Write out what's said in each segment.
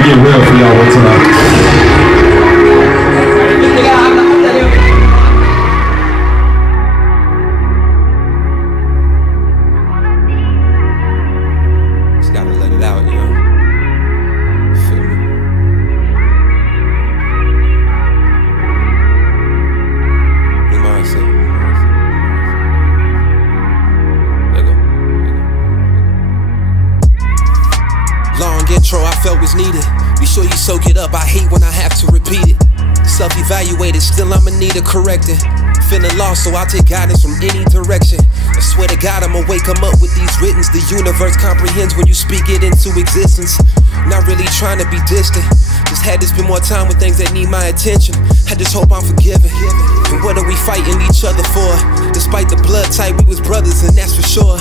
to get real for y'all one time. Just gotta let it out, you know? Feel me? Good mindset. There you go. Long intro I felt was needed. Be sure you soak it up, I hate when I have to repeat it. Self-evaluated, still I'ma need a correcting. Feeling lost, so I'll take guidance from any direction. I swear to God, I'ma wake 'em up with these writtens. The universe comprehends when you speak it into existence. Not really trying to be distant, just had to spend more time with things that need my attention. I just hope I'm forgiven. And what are we fighting each other for? Despite the blood type, we was brothers, and that's for sure.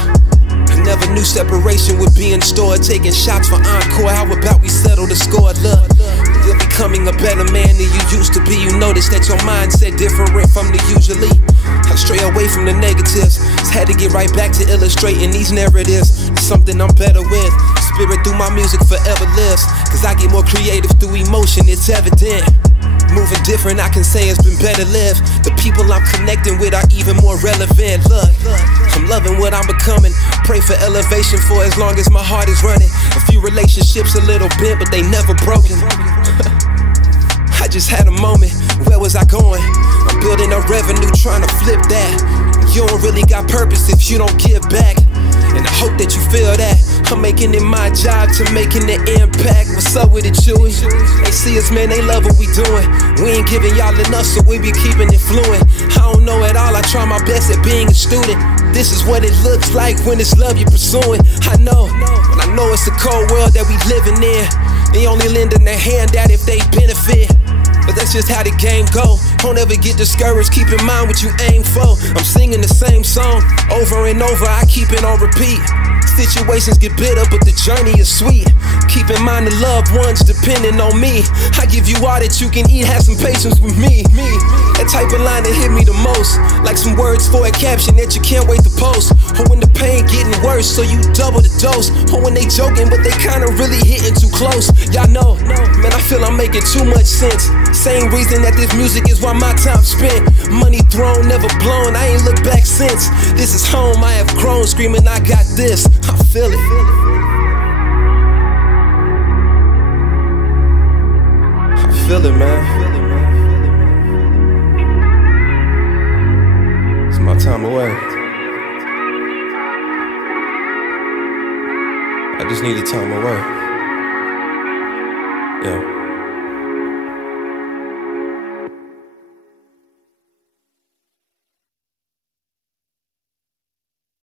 I never knew separation would be in store. Taking shots for encore, how about we settle the score? Look, you're becoming a better man than you used to be. You notice that your mindset different from the usually. I stray away from the negatives. Just had to get right back to illustrating these narratives. It's something I'm better with. Spirit through my music forever lives. Cause I get more creative through emotion, it's evident. Moving different, I can say it's been better lived. The people I'm connecting with are even more relevant. Look, I'm loving what I'm becoming. Pray for elevation for as long as my heart is running. A few relationships a little bent, but they never broken. I just had a moment, where was I going? I'm building a revenue, trying to flip that. You don't really got purpose if you don't give back. And I hope that you feel that. I'm making it my job to making the impact. What's up with it, Chewy? They see us, man, they love what we doing. We ain't giving y'all enough, so we be keeping it fluent. I don't know at all, I try my best at being a student. This is what it looks like when it's love you're pursuing. I know, but I know it's a cold world that we living in. They only lending their hand out if they benefit. But that's just how the game go. Don't ever get discouraged, keep in mind what you aim for. I'm singing the same song over and over, I keep it on repeat. Situations get bitter, but the journey is sweet. Keep in mind the loved ones depending on me. I give you all that you can eat, have some patience with me. That type of line that hit me the most. Like some words for a caption that you can't wait to post. Or when the pain getting worse, so you double the dose. Or when they joking, but they kinda really hitting too close. Y'all know, man, I feel I'm making too much sense. Same reason that this music is why my time spent. Money thrown, never blown, I ain't looked back since. This is home, I have grown, screaming I got this. I feel it. I feel it, man. It's my time away. I just need a time away. Yeah.